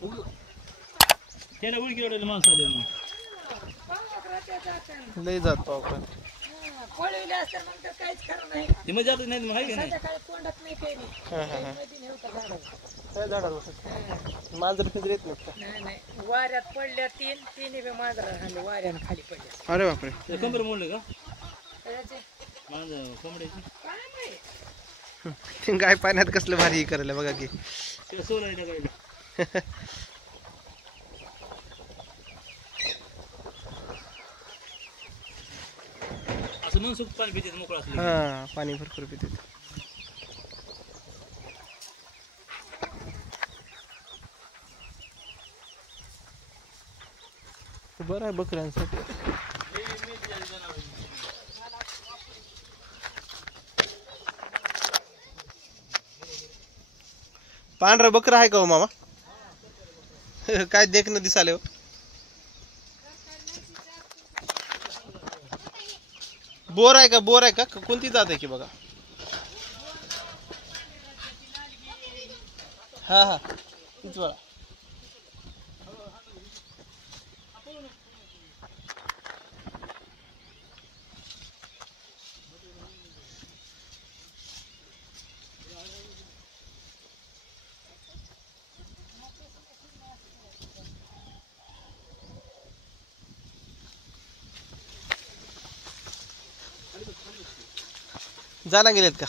त्याला उलकी एवढे माणसं आले मग लय जात पावकर पळविले असतात मग तर काहीच खरं नाही. ते मग जात नाही मग आहे का नाही संध्याकाळी तोंडात नाही पेरी. मध्ये नेवता झाडाला. काय झाडाला बसत मांजर फिजर येत नाहीत का? नाही नाही वाऱ्यात पडल्या तिन्ही बी मांजरा खाली वाऱ्यानं खाली पडल्या. अरे बापरे ते कंबर मोडलं का त्याचे माझं कोंबड्याची काय नाही. गाय पाण्यात कसलं भारी करायला बघा की ते सोलाय टाकायला असं मनसुख पाणी पिते मोकळं असलं हा पाणी भरपूर पिते बरं आहे बकऱ्यांसाठी पांढरा बकरा आहे का हो मामा काय देखणं दिसाले हो बोर आहे का कोणती जात आहे की बघा हा हा तीच बघा जायला गेलेत का